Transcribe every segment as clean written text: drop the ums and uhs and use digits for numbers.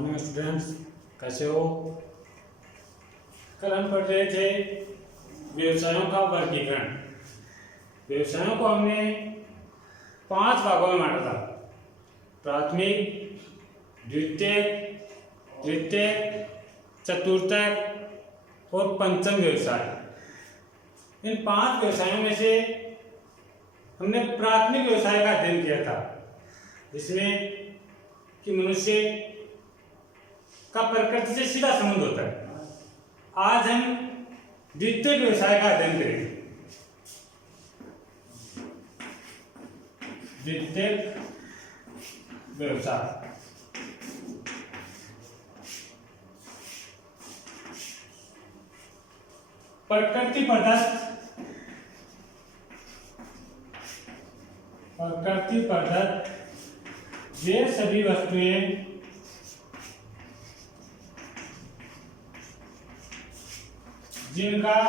Morning students, कैसे हो। कल हम पढ़ रहे थे व्यवसायों का वर्गीकरण। व्यवसायों को हमने 5 भागों में बांटा था: प्राथमिक, द्वितीयक, तृतीयक, चतुर्थक और पंचम व्यवसाय। इन 5 व्यवसायों में से हमने प्राथमिक व्यवसाय का अध्ययन किया था, जिसमें कि मनुष्य का प्रकृति से सीधा संबंध होता है। आज हम द्वितीय व्यवसाय का अध्ययन करेंगे। द्वितीय व्यवसाय प्रकृति प्रदत्त वे सभी वस्तुएं जिनका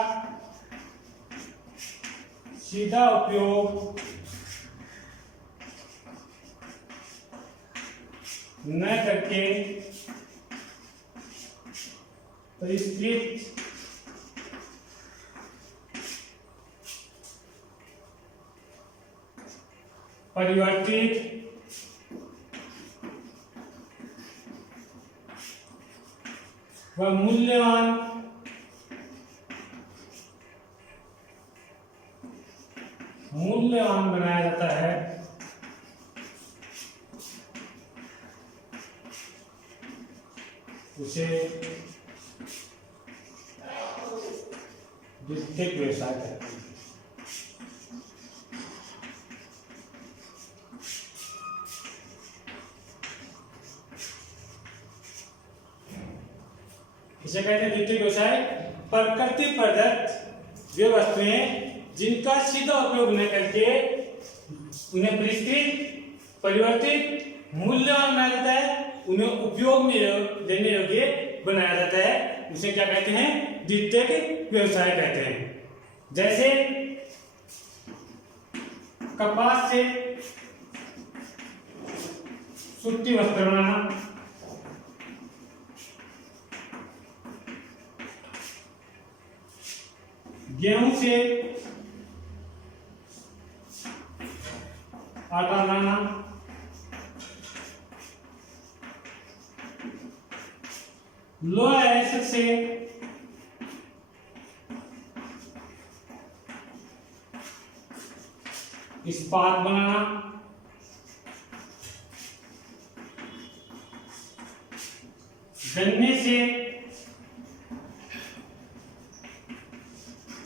सीधा उपयोग न करके परिष्कृत परिवर्तित व मूल्यवान बनाया जाता है, उसे द्वितीयक व्यवसाय कहते हैं। इसे कहते हैं द्वितीयक व्यवसाय प्रकृति प्रदत्त वे वस्तुएं जिनका सीधा उपयोग न करके उन्हें परिष्कृत, परिवर्तित, मूल्यवान बनाया जाता है, उन्हें उपयोग में लेने योग्य बनाया जाता है, उसे क्या कहते हैं? द्वितीयक व्यवसाय कहते हैं। जैसे कपास से सूती वस्त्र बनाना, गेहूं से आटा बनाना, लोहा एसिड से इस्पात बनाना, गन्ने से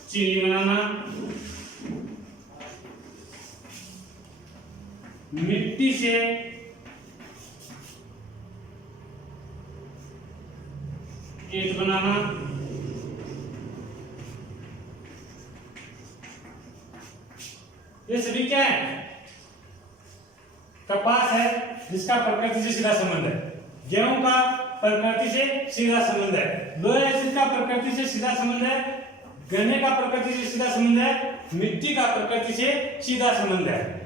चीनी बनाना, मिट्टी से ईंट बनाना, ये सभी क्या है? कपास है जिसका प्रकृति से सीधा संबंध है, गेहूं का प्रकृति से सीधा संबंध है, लोहा एसिड का प्रकृति से सीधा संबंध है, गन्ने का प्रकृति से सीधा संबंध है, मिट्टी का प्रकृति से सीधा संबंध है।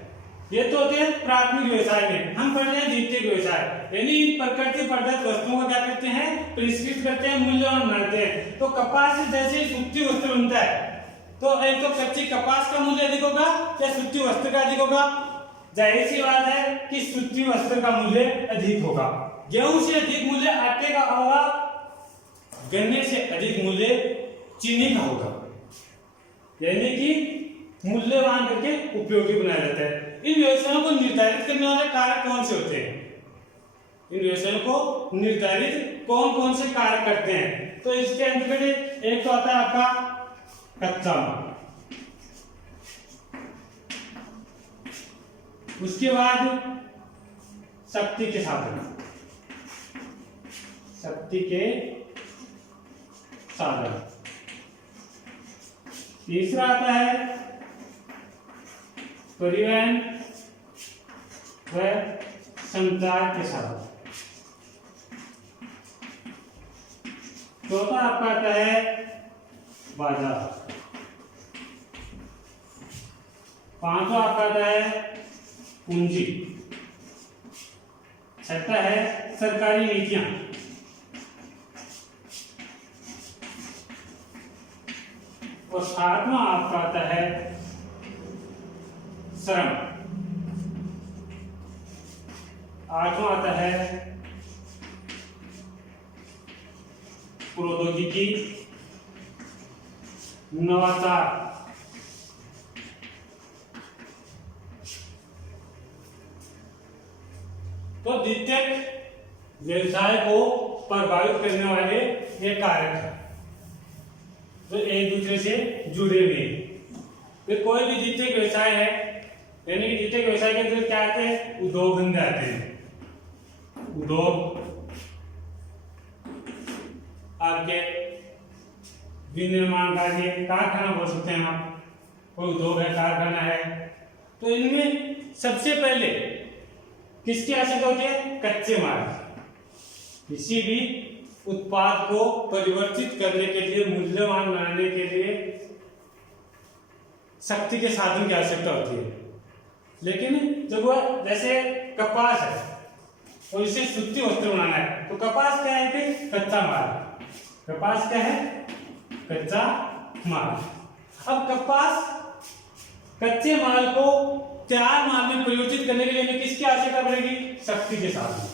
ये तो होते हैं प्राथमिक व्यवसाय में। हम पढ़ रहे हैं द्वितीयक व्यवसाय, यानी प्रकृति प्रदत्त वस्तुओं को क्या करते हैं? परिष्कृत करते हैं, मूल्यवान बनाते हैं। तो कपास से जैसे सूती वस्त्र बनता है, तो एक तो कच्ची कपास का मूल्य अधिक होगा या सूती वस्त्र का अधिक होगा? जाहिर सी बात है कि सूती वस्त्र का मूल्य अधिक होगा। गेहूं से अधिक मूल्य आटे का होगा, गन्ने से अधिक मूल्य चीनी का होगा, यानी कि मूल्यवान करके उपयोगी बनाया जाता है। इन व्यवसायों को निर्धारित करने वाले कारक कौन से होते हैं? इन व्यवसायों को निर्धारित कौन कौन से कारक करते हैं? तो इसके अंतर्गत एक तो आता है आपका कच्चा माल, उसके बाद शक्ति के साधन, तीसरा आता है परिवहन व संचार के साधन, चौथा आपका आता है बाजार, पांचवा आपका आता है पूंजी, छठा है सरकारी नीतियां, और सातवां आपका आता है श्रम, आठवां आता है प्रौद्योगिकी, नवाचार, तो द्वितीयक व्यवसाय को प्रभावित करने वाले ये कारक है जो एक दूसरे से जुड़े हुए हैं। तो कोई भी द्वितीयक व्यवसाय है, यानी कि द्वितीयक व्यवसाय के अंदर क्या आते हैं, उद्योग धंधे आते हैं। उद्योग आपके विनिर्माण कार्य, कारखाना बोल सकते हैं आप, कोई उद्योग है, कारखाना है, तो इनमें सबसे पहले किसकी आवश्यकता होती है, कच्चे माल। किसी भी उत्पाद को परिवर्तित करने के लिए, मूल्यवान बनाने के लिए शक्ति के साधन की आवश्यकता होती है। लेकिन जब वह जैसे कपास है और इसे सूती वस्त्र बनाना है, तो कपास क्या है कि कच्चा माल, कपास क्या है, कच्चा माल। अब कपास कच्चे माल को तैयार माल में परिवर्तित करने के लिए हमें किसकी आवश्यकता पड़ेगी, शक्ति के साधन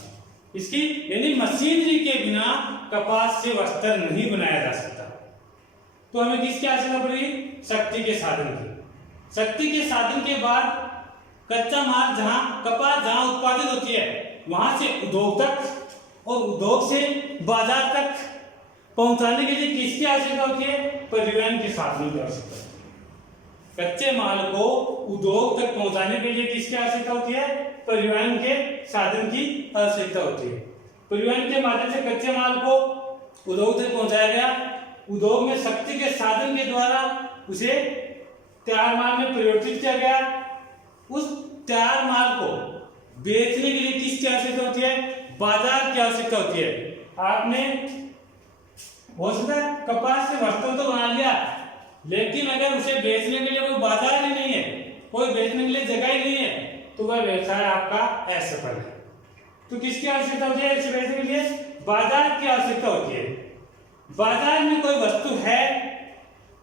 इसकी, यानी मशीनरी के बिना कपास से वस्त्र नहीं बनाया जा सकता। तो हमें किसकी आवश्यकता पड़ेगी, शक्ति के साधन की। शक्ति के साधन के बाद कच्चा माल जहां, कपास जहां उत्पादित होती है वहां से उद्योग तक, और उद्योग से बाजार तक पहुंचाने के लिए किसकी आवश्यकता होती है, परिवहन के साधनों की आवश्यकता होती है। कच्चे माल को उद्योग तक पहुंचाने के लिए किसकी आवश्यकता होती है, परिवहन के साधन की आवश्यकता होती है। परिवहन के माध्यम से कच्चे माल को उद्योग तक पहुंचाया गया, उद्योग में शक्ति के साधन के द्वारा उसे तैयार माल में परिवर्तित किया गया। उस तैयार माल को बेचने के लिए किसकी आवश्यकता होती है, बाजार की आवश्यकता होती है। आपने हो सकता है कपास से वस्त्र तो बना लिया, लेकिन अगर उसे बेचने के लिए कोई बाजार ही नहीं है, कोई बेचने के लिए जगह ही नहीं है, तो वह व्यवसाय आपका असफल है। तो किसकी आवश्यकता होती है इसे बेचने के लिए, बाजार की आवश्यकता होती है। बाजार में कोई वस्तु है,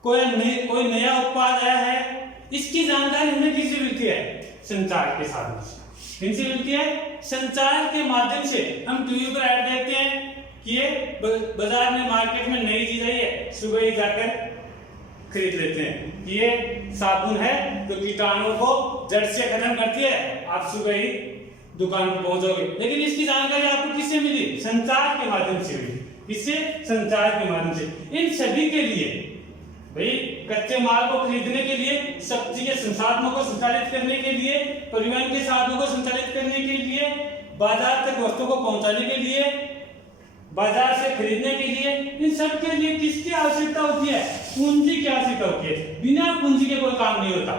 कोई नया उत्पाद आया है, इसकी जानकारी हमें किससे मिलती है, संचार के साधन से। किनसे मिलती है, संचार के माध्यम से। हम टीवी पर ऐड देखते हैं कि ये बाजार में, मार्केट में नई चीज आई है, सुबह ही जाकर खरीद लेते हैं कि ये साबुन है तो कीटाणु को जड़ से खत्म करती है, आप सुबह ही दुकान पर पहुंचोगे। लेकिन इसकी जानकारी आपको किससे मिली, संचार के माध्यम से मिली। किससे, संचार के माध्यम से। इन सभी के लिए भाई कच्चे माल को खरीदने के लिए, शक्ति के संसाधनों को संचालित करने के लिए, परिवहन के साधनों को संचालित करने के लिए, बाजार तक वस्तु को पहुंचाने के लिए, बाजार से खरीदने के लिए, इन सब के लिए किसकी आवश्यकता होती है, पूंजी की आवश्यकता होती है। बिना पूंजी के कोई काम नहीं होता।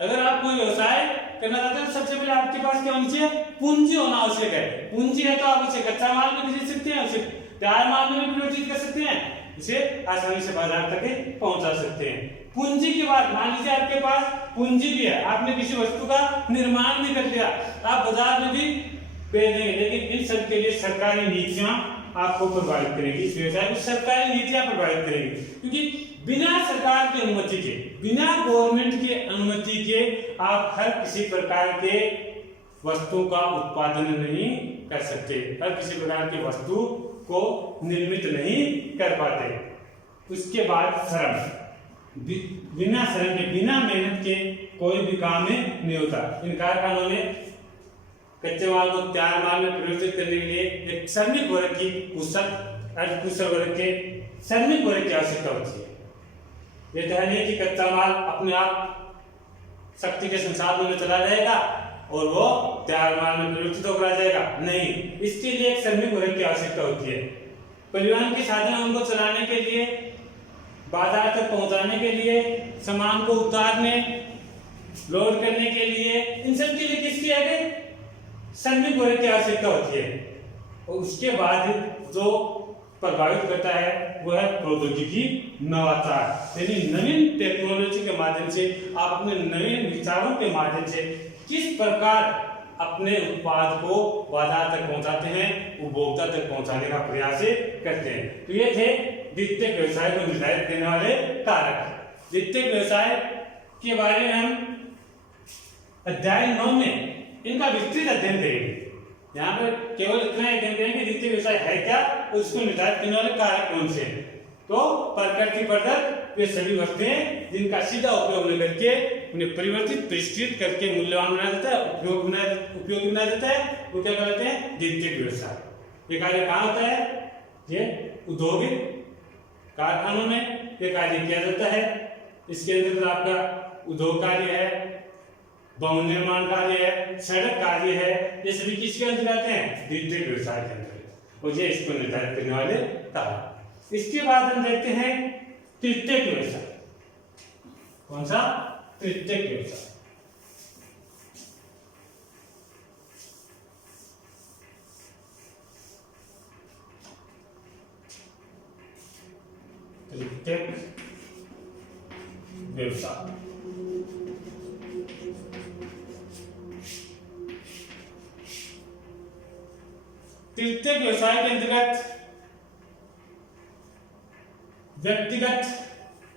अगर आप कोई व्यवसाय करना चाहते हैं तो सबसे पहले आपके पास क्या होनी चाहिए, पूंजी होना आवश्यक है। पूंजी है तो आप उसे कच्चा माल में बेच सकते हैं, उसे तैयार माल में परिवर्तित कर सकते हैं, उसे आसानी से बाजार तक पहुंचा सकते हैं। पूंजी के बाद मान लीजिए आपके पास पूंजी भी है, आपने किसी वस्तु का निर्माण भी कर लिया, आप बाजार में भी बेच देंगे, लेकिन इन सब के लिए सरकारी नीतियां आपको प्रभावित करेगी। इस व्यवसाय को सरकारी नीतियां प्रभावित करेगी, क्योंकि बिना सरकार की अनुमति के, बिना गवर्नमेंट की अनुमति के आप हर किसी प्रकार के वस्तु का उत्पादन नहीं कर सकते, हर किसी प्रकार की वस्तु को निर्मित नहीं कर पाते। उसके बाद श्रम, बिना श्रम के, बिना मेहनत के कोई भी काम नहीं होता। इन कारखानों में कच्चे माल को तैयार माल में परिवर्तित करने के लिए एक श्रमिक वर्ग की, कुशल वर्ग के श्रमिक वर्ग की आवश्यकता होती है। ये तो है नहीं कि कच्चा माल अपने आप शक्ति के संसाधनों में चला जाएगा और वो तैयार माल में परिवर्तित होकर आ जाएगा, नहीं। इसके लिए एक श्रमिक वर्ग की आवश्यकता होती है। परिवहन के साधन उनको चलाने के लिए, बाजार तक पहुंचाने के लिए, सामान को उतारने, लोड करने के लिए, इन सब के लिए किसकी है, श्रमिक वर्ग की आवश्यकता होती है। और उसके बाद जो प्रभावित करता है वो है प्रौद्योगिकी, नवाचार, यानी नवीन टेक्नोलॉजी के माध्यम से, आप अपने नवीन विचारों के माध्यम से किस प्रकार अपने उत्पाद को बाजार तक पहुंचाते हैं, उपभोक्ता तक पहुंचाने का प्रयास करते हैं। तो ये थे द्वितीयक व्यवसाय को निर्धारित करने वाले कारक। द्वितीयक व्यवसाय के बारे में हम अध्याय 9 में इनका विस्तृत अध्ययन करेंगे। यहाँ पर केवल इतना अध्ययन करेंगे द्वितीय व्यवसाय है क्या और उसको निर्धारित करने वाले कारक कौन से हैं। तो प्रकृति पदार्थ वे सभी वस्तुएं जिनका सीधा उपयोग न करके उन्हें परिवर्तित परिष्कृत करके मूल्यवान बनाया जाता है, उपयोगी बनाया जाता है, वो क्या कहते हैं? द्वितीयक व्यवसाय। ये कार्य कहाँ होता है? ये औद्योगिक कारखानों में ये कार्य किया जाता है। इसके अंदर आपका उद्योग कार्य है, भवन निर्माण कार्य है, सड़क कार्य है, ये सभी किसके अंतर्गत आते हैं? द्वितीयक व्यवसाय के अंतर्गत। और ये इसको निर्धारित करने वाले कारक। इसके बाद हम देखते हैं तृतीयक व्यवसाय। कौन सा? तृतीयक व्यवसाय। तृतीयक व्यवसाय तृतीयक व्यवसाय के अंतर्गत व्यक्तिगत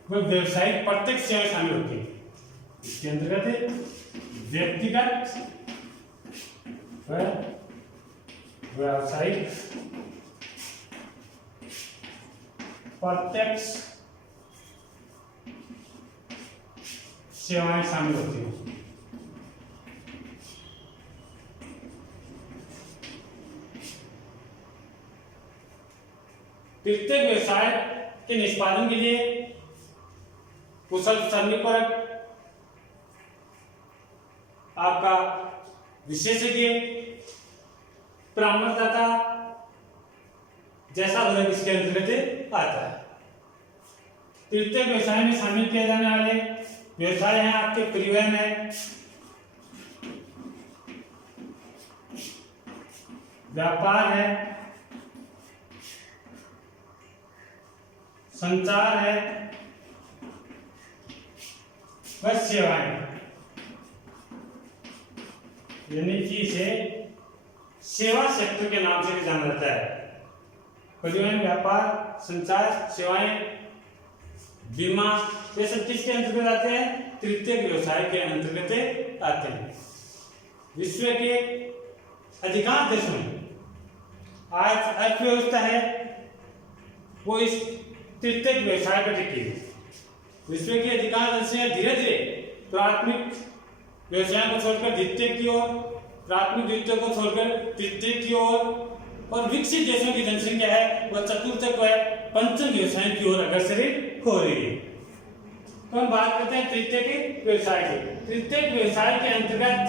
व व्यावसायिक प्रत्यक्ष सेवाएं शामिल होती हैं। इसके अंतर्गत व्यक्तिगत व व्यावसायिक प्रत्यक्ष सेवाएं शामिल होती हैं। तृतीयक व्यवसाय के निष्पादन के लिए कुशल श्रमिक, आपका विशेषज्ञ, परामर्शदाता जैसा वर्ग इसके अंतर्गत आता है। तृतीयक व्यवसाय में शामिल किए जाने वाले व्यवसाय हैं आपके परिवहन है, व्यापार है, संचार है, व सेवाएं, यानी कि इसे सेवा सेक्टर के नाम से भी जाना जाता है। परिवहन, व्यापार, संचार, सेवाएं, बीमा, ये सब किसके अंतर्गत आते हैं? तृतीयक व्यवसाय के अंतर्गत आते हैं। विश्व के अधिकांश देशों में आज अर्थव्यवस्था है वो इस तृतीयक व्यवसाय पर टिकी है। विश्व की अधिकांश देश धीरे धीरे प्राथमिक व्यवसाय को छोड़कर द्वितीयक की ओर, प्राथमिक द्वितीयक को छोड़कर तृतीयक की ओर, और विकसित देशों की जनसंख्या है वह चतुर्थक व पंचम व्यवसाय की ओर अग्रसर हो रही है। तो हम बात करते हैं तृतीयक व्यवसाय की। तृतीयक व्यवसाय के अंतर्गत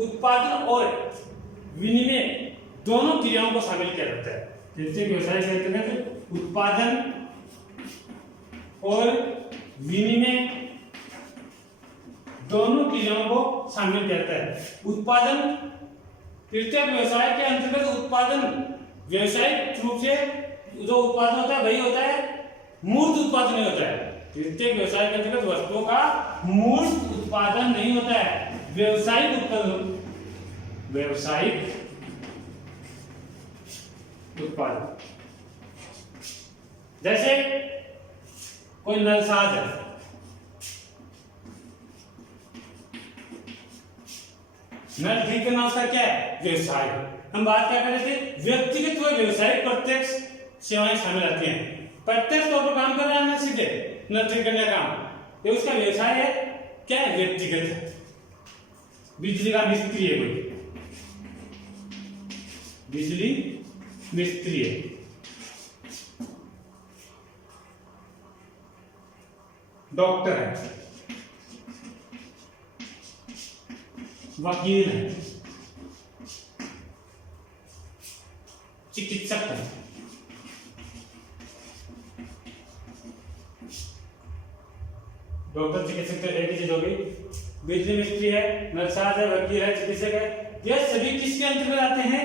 उत्पादन और विनिमय दोनों क्रियाओं को शामिल किया जाता है। तृतीयक व्यवसाय के अंतर्गत उत्पादन और विनिमय दोनों क्रियाओं को शामिल किया जाता है। उत्पादन तृतीयक व्यवसाय के अंतर्गत उत्पादन व्यवसायिक रूप से जो उत्पादन होता है वही होता है, मूर्त उत्पादन नहीं होता है। तृतीयक व्यवसाय के अंतर्गत वस्तुओं का मूर्त उत्पादन नहीं होता है, व्यवसायिक उत्पादन, व्यवसायिक उत्पादन। जैसे कोई नलसाज है, नल ठीक करना उसका क्या है? व्यवसाय। हम बात क्या कर रहे थे? व्यक्तिगत व व्यवसायिक प्रत्यक्ष सेवाएं शामिल आती हैं। प्रत्यक्ष तौर पर काम कर रहा है ना, सीधे नल ठीक करने का काम, ये उसका व्यवसाय है। क्या है? व्यक्तिगत है। बिजली का मिस्त्री है कोई, बिजली मिस्त्री है, डॉक्टर है, वकील है, चिकित्सक है, डॉक्टर चिकित्सक तो एक ही चीज होगी। बिजली मिस्त्री है, नलसाज है, वकील है, चिकित्सक है, ये सभी किसके अंतर्गत आते हैं?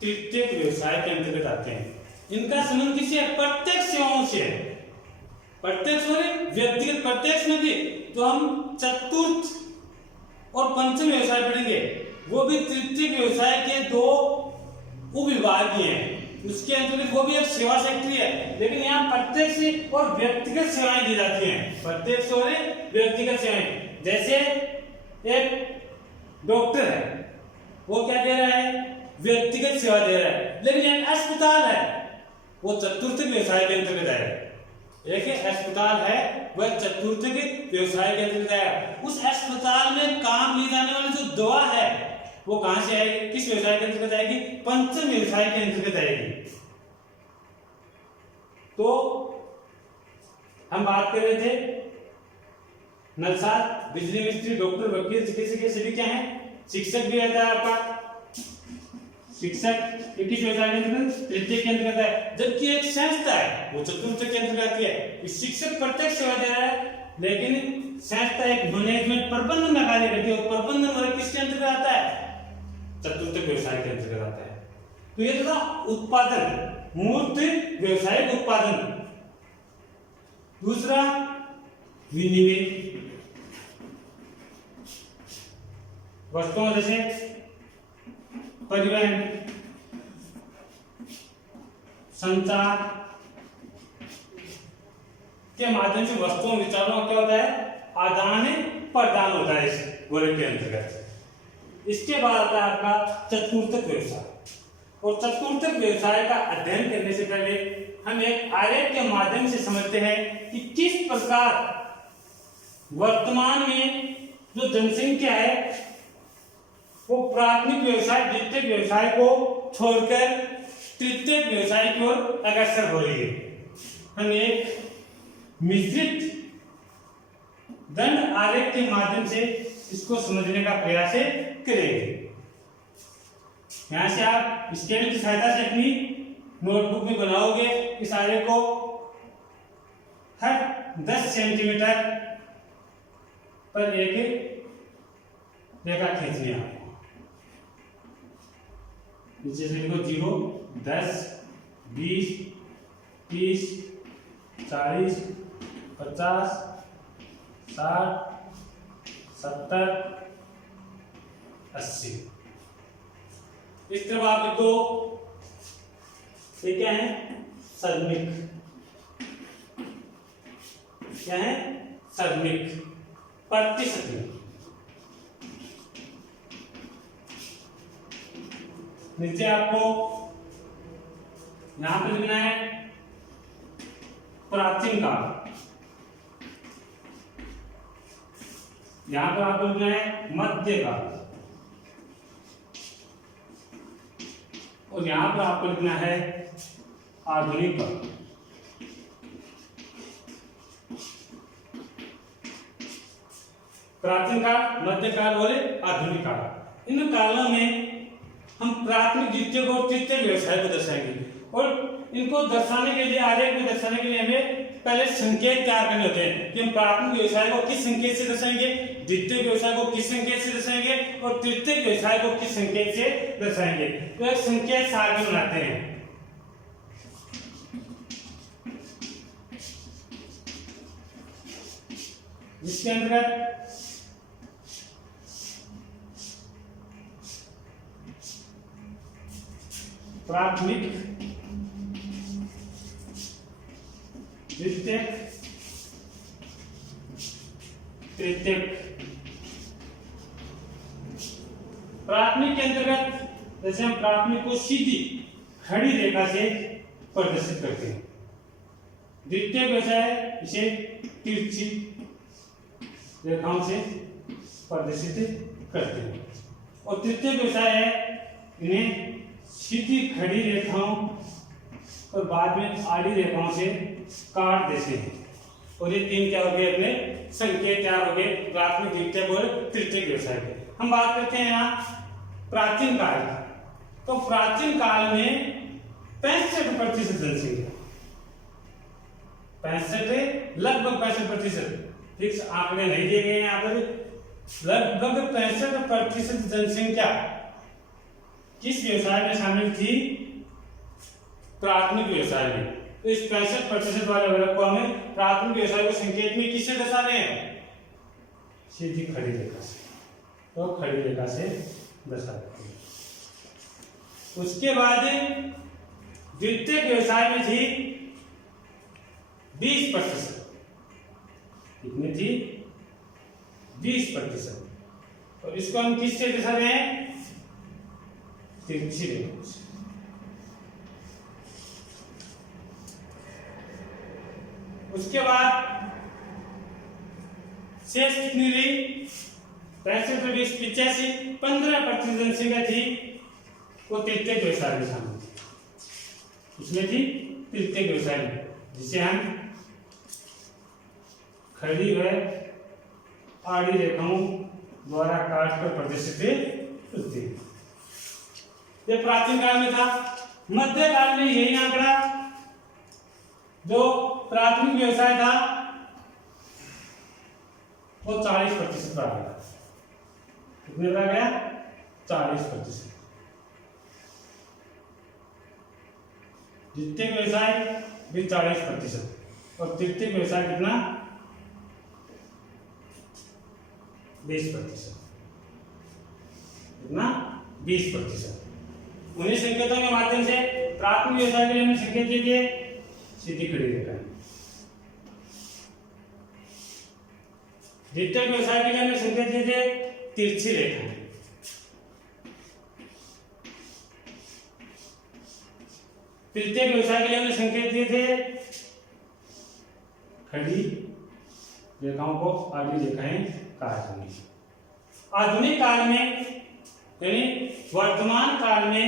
तृतीयक व्यवसाय के अंतर्गत आते हैं। इनका संबंध किससे है? प्रत्यक्ष सेवाओं से है। प्रत्यक्ष और व्यक्तिगत। प्रत्यक्ष में भी तो हम चतुर्थ और पंचम व्यवसाय पढ़ेंगे, वो भी तृतीय व्यवसाय के दो उपविभाग हैं। उसके अंतर्गत वो भी एक सेवा सेक्टर है, लेकिन यहाँ प्रत्यक्ष और व्यक्तिगत सेवाएं दी जाती हैं। प्रत्यक्ष और व्यक्तिगत सेवाएं, जैसे एक डॉक्टर है, वो क्या दे रहा है, व्यक्तिगत सेवा दे रहा है। लेकिन एक अस्पताल है, वो चतुर्थ व्यवसाय के अंतर्गत है। एक अस्पताल है, वह चतुर्थ व्यवसाय के अंतर्गत है। उस अस्पताल में काम ली जाने वाली जो दवा है, वो कहां से आएगी, किस व्यवसाय के अंतर्गत आएगी, पंचम व्यवसाय के अंतर्गत आएगी। तो हम बात कर रहे थे नलसाज, बिजली मिस्त्री, डॉक्टर, वकील, चिकित्सक, ये सभी क्या है, शिक्षक भी रहता है आपका। शिक्षक किस व्यवसाय के अंतर्गत, तृतीय के अंतर्गत है। जबकि एक संस्था है, वो चतुर्थ के अंतर्गत आती है। शिक्षक प्रत्यक्ष सेवा दे रहा है, लेकिन संस्था एक मैनेजमेंट प्रबंधन का कार्य करती है, और प्रबंधन वर्ग किसके अंतर्गत आता है, चतुर्थ व्यवसाय के अंतर्गत आता है। तो ये था उत्पादन, मूर्त व्यवसायिक उत्पादन। दूसरा विनिमय, वस्तुओं जैसे परिवहन, संचार के माध्यम से वस्तुओं विचारों का क्या होता है, आदान प्रदान होता है इस वर्ग के अंतर्गत। इसके बाद आता है आपका चतुर्थक व्यवसाय। और चतुर्थक व्यवसाय का अध्ययन करने से पहले हम एक आरेख के माध्यम से समझते हैं कि किस प्रकार वर्तमान में जो जनसंख्या है, वो प्राथमिक व्यवसाय, द्वितीयक व्यवसाय को छोड़कर तृतीयक व्यवसाय की ओर अग्रसर हो रही है। हम एक मिश्रित दंड आरेख के माध्यम से इसको समझने का प्रयास करेंगे। यहां से आप स्केल की सहायता से अपनी नोटबुक में बनाओगे इस आरेख को। हर 10 सेंटीमीटर पर एक रेखा खींचनी है। नीचे से लिखो 0, 10, 20, 30, 40, 50, 60, 70, 80। इस तरफ आप लिखो, ये क्या है, श्रमिक, क्या है, श्रमिक प्रतिशत में। नीचे आपको यहां पे लिखना है प्राचीन काल, यहां पर आपको लिखना है मध्यकाल, और यहां पर आपको लिखना है आधुनिक काल। प्राचीन काल, मध्यकाल और आधुनिक काल। इन कालों में हम प्राथमिक, द्वितीयक और तृतीयक व्यवसाय को दर्शाएंगे। और इनको दर्शाने के लिए, आरेख में दर्शाने के लिए हमें पहले संकेत तैयार करने होते हैं कि हम प्राथमिक व्यवसाय को किस संकेत से दर्शाएंगे, द्वितीय व्यवसाय को किस संकेत से दर्शाएंगे, और तृतीय व्यवसाय को किस संकेत से दर्शाएंगे। तो एक संकेत सारणी बनाते हैं। जिसके अंतर्गत प्राथमिक, द्वितीयक, तृतीयक। प्राथमिक के अंतर्गत जैसे हम प्राथमिक को सीधी खड़ी रेखा से प्रदर्शित करते हैं। द्वितीय व्यवसाय इसे तिरछी रेखाओं से प्रदर्शित करते हैं। और तृतीय व्यवसाय है, इन्हें सीधी खड़ी रेखाओं और बाद में आड़ी रेखाओं से काट देते हैं। और ये तीन क्या हो गए, अपने संकेत क्या हो गए, प्राथमिक, द्वितीयक और तृतीयक व्यवसाय के। हम बात करते हैं यहाँ प्राचीन काल की। तो प्राचीन काल में 65% जनसंख्या, 65, लगभग 65%, फिक्स आंकड़े नहीं दिए गए हैं यहाँ पर, लगभग 65% जनसंख्या किस व्यवसाय में शामिल थी, प्राथमिक व्यवसाय में। तो इस 65% वाले वर्ग को हमें प्राथमिक व्यवसाय को संकेत में किससे दर्शा रहे हैं, सीधी खड़ी रेखा से। तो खड़ी रेखा से दर्शाते हैं। उसके बाद द्वितीय व्यवसाय में थी 20%। कितनी थी? 20%। और इसको हम किससे दर्शाते हैं? तिरछी रेखा से। उसके बाद शेष कितनी रही? 65 में 20 85, 15% जनसंख्या थी वो तृतीय व्यवसाय में शामिल थी। इसमें थी तृतीय व्यवसाय में, जिसे हम खड़ी व आड़ी रेखाओं द्वारा काट कर प्रदर्शित करते हैं। ये प्राचीन काल में था। मध्य काल में यही आंकड़ा जो प्राथमिक व्यवसाय था वो 40% आ गया। कितने आ गया? 40%। द्वितीय व्यवसाय भी 40% और तृतीय व्यवसाय कितना? 20%। कितना? 20%। उन्हीं संकेतों के माध्यम से प्राथमिक व्यवसाय के लिए हमने संकेत दिए थे सीधी खड़ी रेखा। द्वितीय व्यवसाय के लिए हमने संकेत दिए थे तिरछी रेखा। तृतीय व्यवसाय के लिए हमने संकेत दिए थे खड़ी रेखाओं को आड़ी रेखाएं काटनी। आधुनिक काल में यानी वर्तमान काल में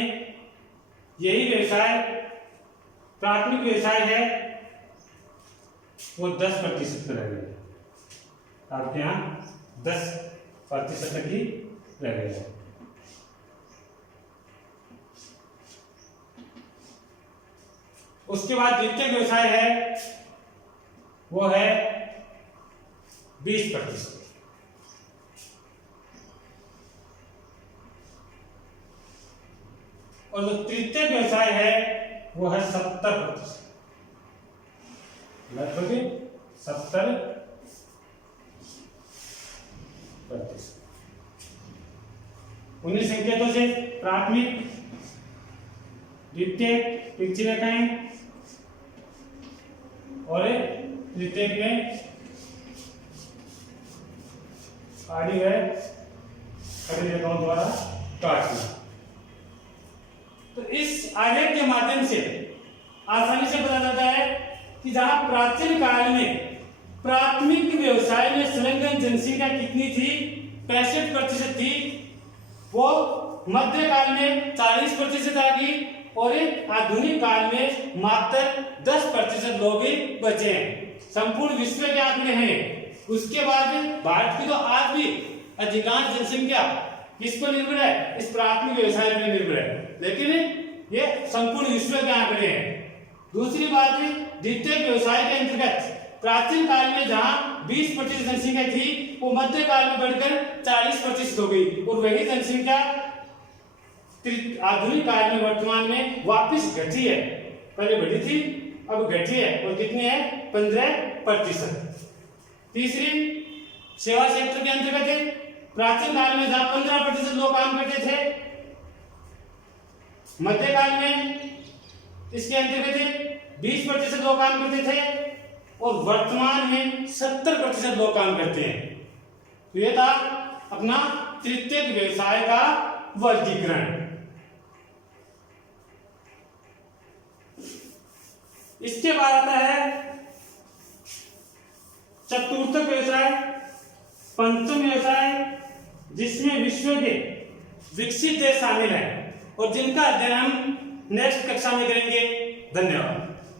यही व्यवसाय प्राथमिक व्यवसाय है वो 10% पे रह गया। आपके यहाँ 10% तक ही रह गया। उसके बाद द्वितीय व्यवसाय है वो है 20%। और जो तृतीय व्यवसाय है वो है 70%। लगभग 70%। उन्हीं संकेतों से प्राथमिक, द्वितीय तिरछी रेखाएं और तृतीय में आड़ी है खड़ी रेखाओं द्वारा काटना। तो इस आलेख के माध्यम से आसानी से पता चलता है कि जहां प्राचीन काल में प्राथमिक व्यवसाय में संलग्न जनसंख्या कितनी थी? 65% थी। वो मध्य काल में 40% आ गई और आधुनिक काल में मात्र 10% लोग ही बचे हैं। संपूर्ण विश्व के आंकड़े हैं। उसके बाद भारत की तो आज भी अधिकांश जनसंख्या किस पर निर्भर है? इस प्राथमिक व्यवसाय पर निर्भर है, लेकिन ये संपूर्ण विश्व के आंकड़े हैं। दूसरी बात, द्वितीय व्यवसाय के अंतर्गत प्राचीन काल में जहां 20% जनसंख्या थी वो मध्य काल में बढ़कर 40% हो गई और वही जनसंख्या आधुनिक काल में वर्तमान में वापस घटी है। पहले बढ़ी थी, अब घटी है और कितनी है? 15%। तीसरी, सेवा सेक्टर के अंतर्गत है। प्राचीन काल में जहां 15% लोग काम करते थे, मध्यकाल में इसके अंतर्गत 20% लोग काम करते थे और वर्तमान में 70% लोग काम करते हैं। तो यह था अपना तृतीय व्यवसाय का वर्गीकरण। इसके बाद आता है चतुर्थ व्यवसाय, पंचम व्यवसाय, जिसमें विश्व के विकसित देश शामिल हैं और जिनका अध्ययन हम नेक्स्ट कक्षा में करेंगे। धन्यवाद।